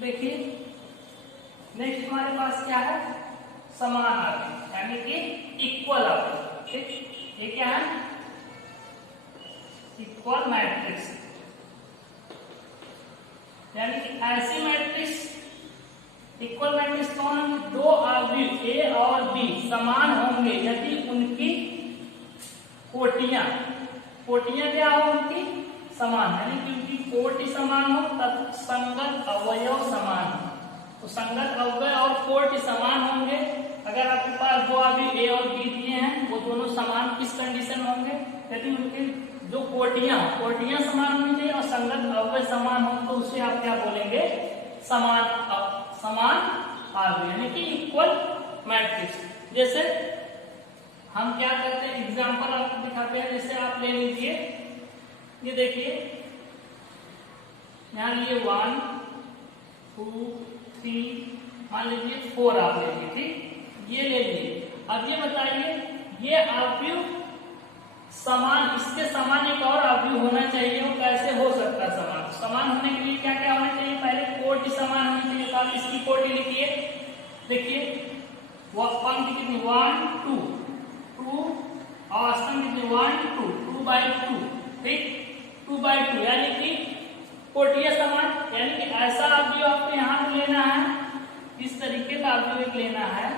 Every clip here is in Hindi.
देखिए नेक्स्ट हमारे पास क्या है, समान आवेश यानी कि इक्वल आवेश। ठीक, ये क्या है, इक्वल मैट्रिक्स, यानी कि ऐसी मैट्रिक्स, इक्वल मैट्रिक्स कौन है, दो अवयव ए और बी समान होंगे यदि उनकी कोटियां क्या हो, उनकी समान, यानी कि उनकी कोटि समान हो तब संगत अवयव समान हो। तो संगत अवयव और कोटि समान होंगे। अगर आपके पास दो अवयव ए और बी दिए हैं, वो दोनों समान किस कंडीशन में होंगे, यदि उनकी जो कोटियां समान होनी चाहिए और संगत अवयव समान हो, तो उसे आप क्या बोलेंगे, समान अवयव यानी कि इक्वल मैट्रिक्स। जैसे हम क्या करते हैं, एग्जांपल आपको दिखाते हैं। जैसे आप ले लीजिए, ये देखिए यहाँ लिए 1 2 3 मान लीजिए 4 आप ले लीजिए। ठीक, ये ले लीजिए। अब ये बताइए, ये अवयव समान, इसके समान एक और अवयव होना चाहिए, वो कैसे हो सकता है समान? समान होने के लिए क्या क्या होना चाहिए, पहले कोटि समान होनी चाहिए। तो आप इसकी कोटि लिखिए, देखिए वो पंक्ति कितनी, 1 2 2 और स्तंभ कितनी 1 2 2/2। ठीक, 2/2 यानी कि कोटियां समान, यानी कि ऐसा अवयव आपको यहाँ पे लेना है, इस तरीके का अवयव लेना है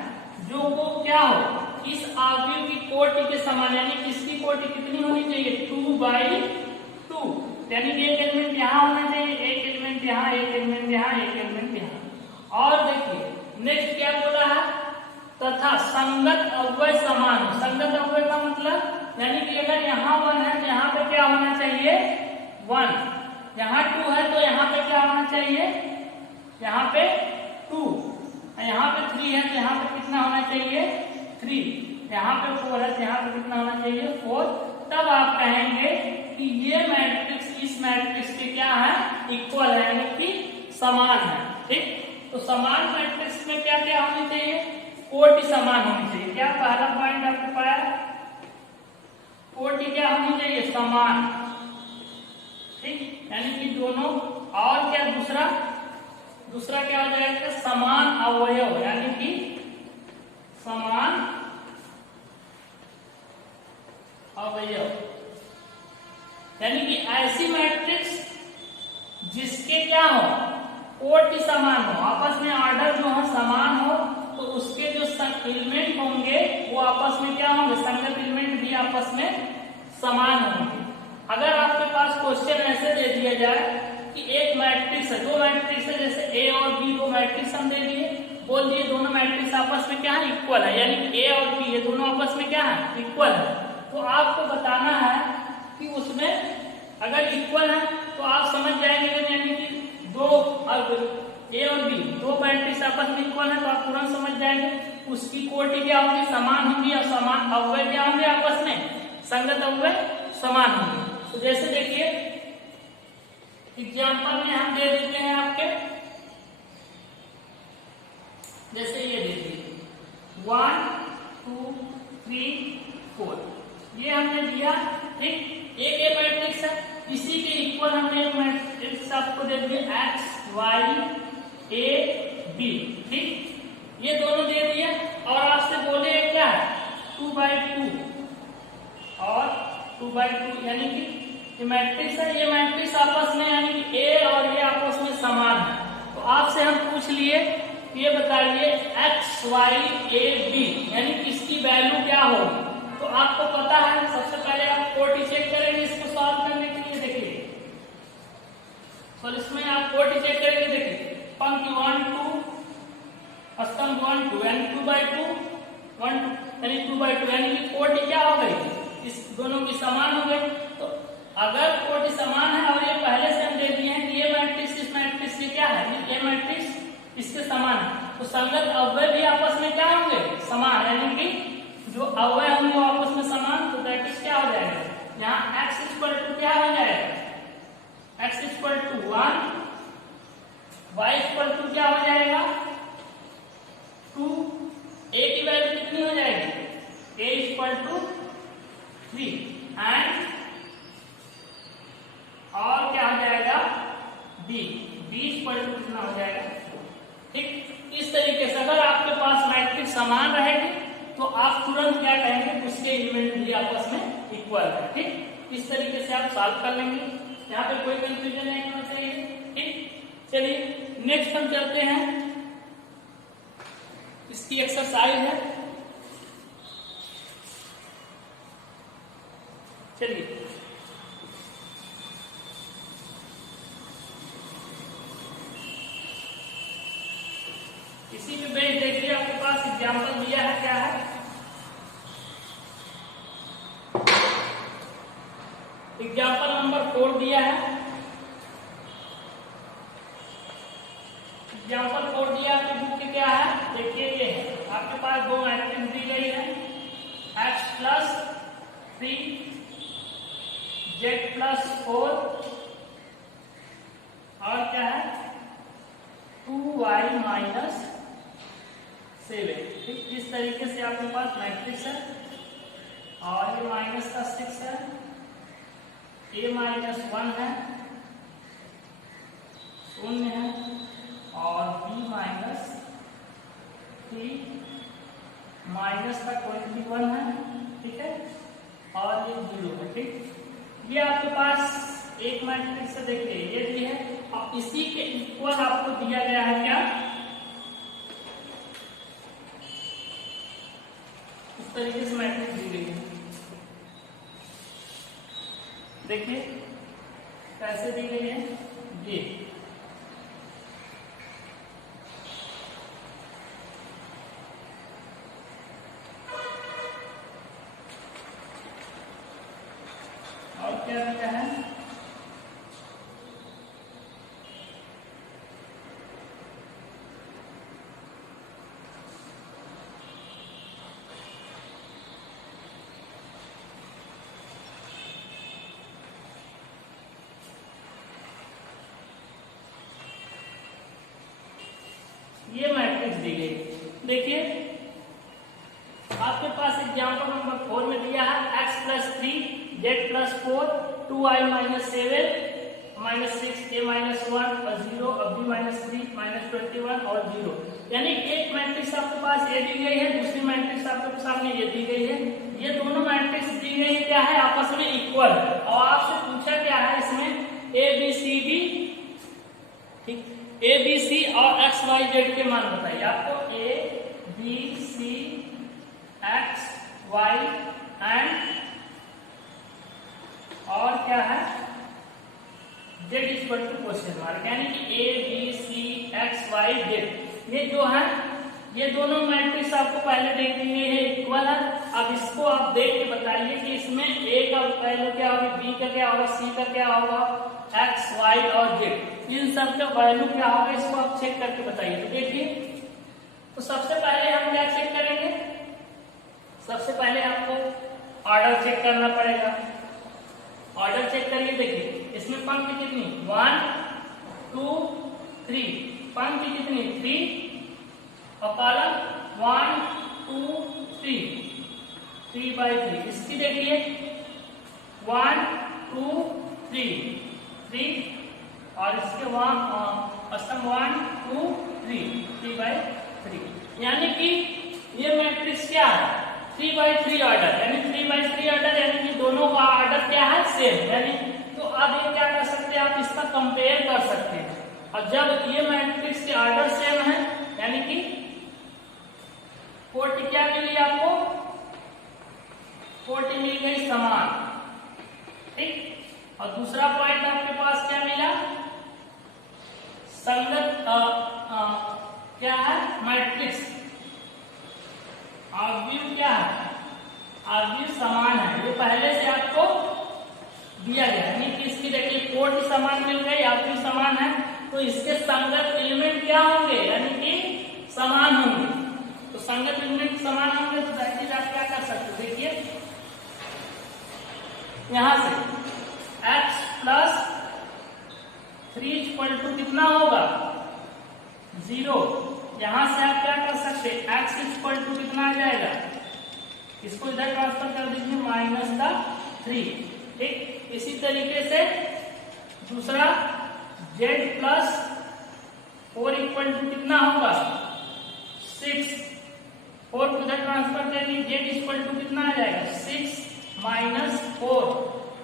जो वो क्या हो, इस अवयव की कोटि के समान, यानी किसकी कोटि कितनी होनी चाहिए, 2/2। यानी एक एलिमेंट यहाँ होना चाहिए, एक एलिमेंट यहाँ, एक एलिमेंट यहाँ, एक एलिमेंट यहाँ। और देखिए नेक्स्ट क्या बोला है, तथा संगत अवयव समान हो। संगत अवयव का मतलब यानी कि अगर यहाँ 1 है तो यहाँ पे क्या होना चाहिए, 1, यहाँ 2 है तो यहाँ पे क्या होना चाहिए, यहाँ पे 2, यहाँ पे 3 है तो यहाँ पे कितना होना चाहिए, 3, यहाँ पे 4 है तो यहाँ पे कितना होना चाहिए, 4। तब आप कहेंगे कि ये मैट्रिक्स इस मैट्रिक्स के क्या है, इक्वल है, यानी कि समान है। ठीक, तो समान मैट्रिक्स में क्या क्या होनी चाहिए, कोटि समान होनी चाहिए। क्या पहला पॉइंट आपको पाया, कोटि क्या होनी चाहिए, समान। ठीक, यानी कि दोनों, और क्या दूसरा क्या हो जाएगा, समान अवयव, यानी कि समान अवयव, यानी कि ऐसी मैट्रिक्स जिसके क्या हो, कोटि समान हो, आपस में ऑर्डर जो है समान हो, तो उसके जो एलिमेंट होंगे वो आपस में क्या होंगे, संगत एलिमेंट भी आपस में समान होंगे। अगर आपके पास क्वेश्चन ऐसे दे दिया जाए कि एक मैट्रिक्स है, दो मैट्रिक्स है, जैसे ए और बी, दो मैट्रिक्स हम दे दिए, बोल दिए दोनों मैट्रिक्स आपस में क्या है, इक्वल है, यानी कि ए और बी ये दोनों आपस में क्या है, इक्वल है। तो आपको बताना है कि उसमें अगर इक्वल है तो आप समझ जाएंगे, यानी कि दो ए और बी दो मैट्रिक्स आपस में इक्वल है तो आप तुरंत समझ जाएंगे उसकी कोटि क्या होगी, समान होगी, और समान अवयव क्या होंगे, आपस में संगत अवयव समान होंगे। तो जैसे देखिए एग्जाम्पल में हम दे देते हैं आपके, जैसे ये देखिए 1 2 3 4 ये हमने दिया। ठीक, एक ए मैट्रिक्स है, इसी के इक्वल हमने एक मैट्रिक्स आपको दे दिया एक्स वाई ए बी। ठीक, ये दोनों दे दिए और आपसे बोले क्या है 2/2 और 2/2, यानी कि ये मैट्रिक्स है, ये मैट्रिक्स आपस में यानी कि ए और ये आपस में समान है। तो आपसे हम पूछ लिए ये बताइए एक्स वाई ए बी यानी कि इसकी वैल्यू क्या होगी। तो आपको पता है, सबसे पहले आप कोटि चेक करेंगे इसको सॉल्व करने के लिए। देखिए तो इसमें आप कोटि चेक करेंगे, देखिए पंक्ति 1 2 स्तंभ 1 2 यानी 2/2 1 2 यानी 2/2 यानी कि कोटि क्या हो गई, इस दोनों की समान हो गई। तो अगर कोटि समान है और ये पहले से हम दे दिए हैं कि ये मैट्रिक्स इस मैट्रिक्स से क्या है, ये मैट्रिक्स इसके समान है, तो संगत अवयव भी आपस में क्या होंगे, समान, यानी कि जो अवयव होंगे वो आपस में समान। तो दैट इज क्या हो जाएगा, यहाँ x इक्वल टू क्या हो जाएगा, x equal to 1, y equal to क्या हो जाएगा 2, a की वैल्यू कितनी हो जाएगी, a इक्वल टू 3 एंड और क्या हो जाएगा b B/2 कितना हो जाएगा। ठीक, इस तरीके से अगर आपके पास मैट्रिक्स समान रहेगी तो आप तुरंत क्या कहेंगे, उसके एलिमेंट भी आपस में इक्वल है। ठीक, इस तरीके से आप सॉल्व कर लेंगे, यहाँ पे कोई कंफ्यूजन नहीं होना चाहिए। ठीक, चलिए नेक्स्ट हम चलते हैं, इसकी एक्सरसाइज है। चलिए इसी में बेस देखिए, आपके पास एग्जाम्पल दिया है, क्या है एग्जाम्पल नंबर 4 दिया है। एग्जाम्पल 4 दिया आपकी बुक के, क्या है देखिए, ये है आपके पास दो मैट्रिक्स दी गई है, x+3 z+4 और क्या है 2y-7। ठीक, इस तरीके से आपके पास मैट्रिक्स है और ये -6 है, a-1 है, 0 है और b-3 -21 है। ठीक है, और ये 0 है। ठीक, ये आपके पास एक मैट्रिक्स है, देखिए ये भी है, और इसी के इक्वल आपको दिया गया है क्या, इस तरीके से मैट्रिक्स दी गई है। देखिए कैसे दी गई है, ये और क्या दिया है, ये मैट्रिक्स दी गई। देखिए आपके पास एग्जाम्पल नंबर 4 में दिया है x+3 z+4 2y-7 -6 a-1 और 0 और b-3 -21 और 0। यानी एक मैट्रिक्स आपके पास ये दी गई है, दूसरी मैट्रिक्स आपके सामने ये दी गई है। ये दोनों मैट्रिक्स दी गई क्या है, आपस में इक्वल है। और आपसे पूछा क्या है इसमें a b c d, ठीक, a b c और x y z के मान बताइए। आपको a b c x y and और क्या है z equal to question mark, यानी कि a b c x y z ये जो है ये दोनों मैट्रिक्स आपको पहले देख दी गई है, इक्वल है। अब इसको आप देख के बताइए कि इसमें a का वैल्यू क्या होगा, b का क्या होगा, c का क्या होगा, x y और z इन सब का वैल्यू क्या होगा, इसको आप चेक करके बताइए। तो देखिए, तो सबसे पहले हम क्या चेक करेंगे, सबसे पहले आपको ऑर्डर चेक करना पड़ेगा। ऑर्डर चेक करिए, देखिए इसमें पंक्ति कितनी 1 2 3, पंक्ति कितनी 3 और कॉलम 1 2 3 3/3। इसकी देखिए 1 2 3 3 और इसके वहां 1 2 3 3/3, यानी कि ये मैट्रिक्स क्या है 3/3 ऑर्डर, यानी 3/3 ऑर्डर, यानी कि दोनों का ऑर्डर क्या है सेम। यानी तो अब ये क्या कर सकते हैं, आप इसका कंपेयर कर सकते हैं। और जब ये मैट्रिक्स के ऑर्डर सेम है, यानी कि 40 क्या मिली आपको, 40 मिल गई समान। ठीक, और दूसरा पॉइंट आपके पास क्या मिला, संगत क्या है मैट्रिक्स, आर्ग्यू क्या है, आर्ग्यू समान है। ये पहले से आपको दिया गया है, यानी कि इसकी देखिए 40 समान मिल गई, आर्ग्यू समान है, तो इसके संगत एलिमेंट क्या होंगे, यानी कि समान होंगे। तो संगत एलिमेंट समान होंगे तो दैट इज आप क्या कर सकते हो, देखिए यहां से x+3 इक्वल टू कितना होगा 0। यहां से आप क्या कर सकते हैं, x इक्वल टू कितना आ जाएगा, इसको इधर ट्रांसफर कर दीजिए -3। ठीक, इसी तरीके से दूसरा z+4 4 इक्वल टू कितना होगा 6, 4 को उधर ट्रांसफर करेंगे, z इक्वल टू कितना आ जाएगा 6 माइनस 4,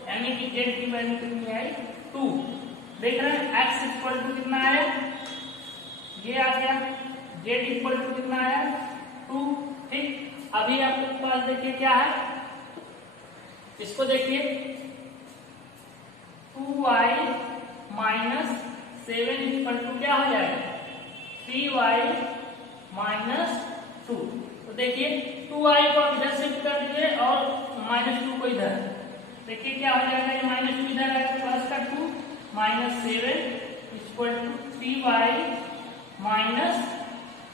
यानी कि z की वैल्यू कितनी आई 2। देख रहे हैं x इक्वल टू कितना आया, ये आ गया, z इक्वल टू कितना आया 2। ठीक, अभी आपके पास देखिए क्या है, इसको देखिए 2y माइनस 7 इक्वल टू क्या हो जाएगा 3y माइनस 2। तो देखिए 2y को आप इधर शिफ्ट कर दीजिए और -2 को इधर, देखिए क्या हो जाएगा, ये -2 इधर आएगा, प्लस का 2 minus 7 equal to 3y minus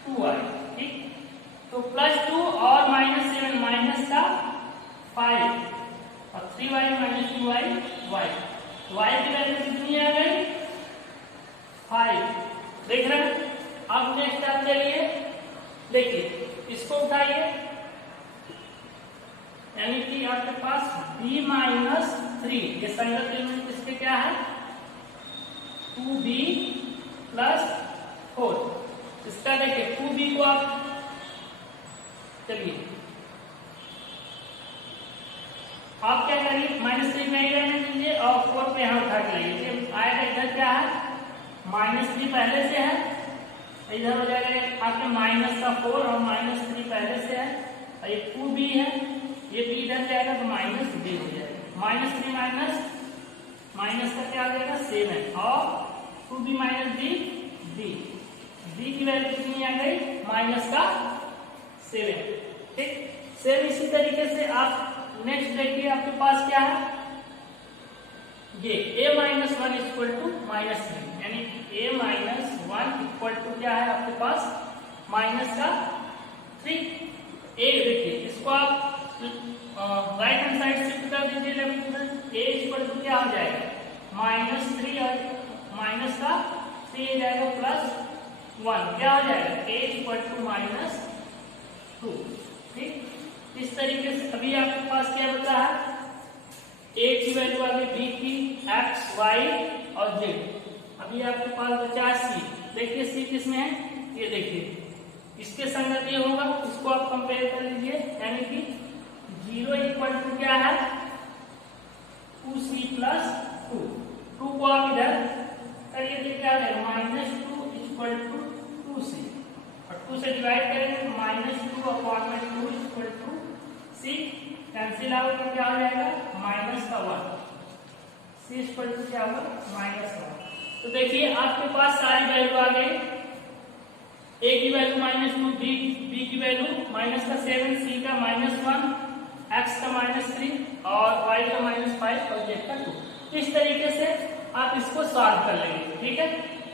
2y। ठीक, तो +2 और -7 माइनस का 5 और 3y minus 2y y, y की वैल्यू कितनी आ गई 5। देख रहे हैं, अब नेक्स्ट आप चलिए देखिए इसको उठाइए, यानी कि आपके पास b माइनस 3, ये संगत एलिमेंट इसके क्या है 2b प्लस 4। इसका देखिए 2b को आप चलिए आप क्या करिए -3 में ही रहने दीजिए और 4 पे यहां उठा के लाइए, आएगा इधर क्या है -3 पहले से है, इधर हो जाएगा आपके माइनस का 4 और -3 पहले से है, और ये 2b है, ये b इधर जाएगा तो -b हो जाएगा, -3 माइनस का क्या हो जाएगा 7 और 2b माइनस b की वैल्यू कितनी आ गई माइनस का 7। ठीक, सेम इसी तरीके से आप नेक्स्ट देखिए आपके पास क्या है, ये a माइनस 1 इक्वल टू -3, यानी कि a माइनस 1 इक्वल टू क्या है आपके पास माइनस का 3। a देखिए इसको आप राइट हैंड साइड शिफ्ट कर दीजिए, लेफ्ट a इक्वल टू क्या हो जाएगा -3 और माइनस का 3 जाएगा +1, क्या हो जाएगा a इक्वल टू -2। ठीक, इस तरीके से अभी आपके पास क्या बचा है, a की वैल्यू आ गई, b की, x, y और z। अभी आपके पास बचा c, देखिए c किसमें है, ये देखिए इसके संगत ये होगा, इसको आप कंपेयर कर लीजिए, यानी कि 0 इक्वल टू क्या है 2c प्लस 2 को आप इधर करिए तो क्या आएगा -2 इक्वल टू 2c, और 2 से डिवाइड करेंगे तो -2 अपॉन में 2 equal to c, cancel out तो क्या हो जाएगा -1, c इक्वल टू क्या होगा -1। तो देखिए आपके पास सारी वैल्यू आ गई, a की वैल्यू -2, b की वैल्यू -7, c का -1, x का -3 और y का -5 और z का 2। इस तरीके से आप इसको सॉल्व कर लेंगे। ठीक है,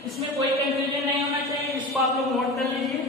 इसमें कोई कंफ्यूजन नहीं होना चाहिए, इसको आप लोग नोट कर लीजिए।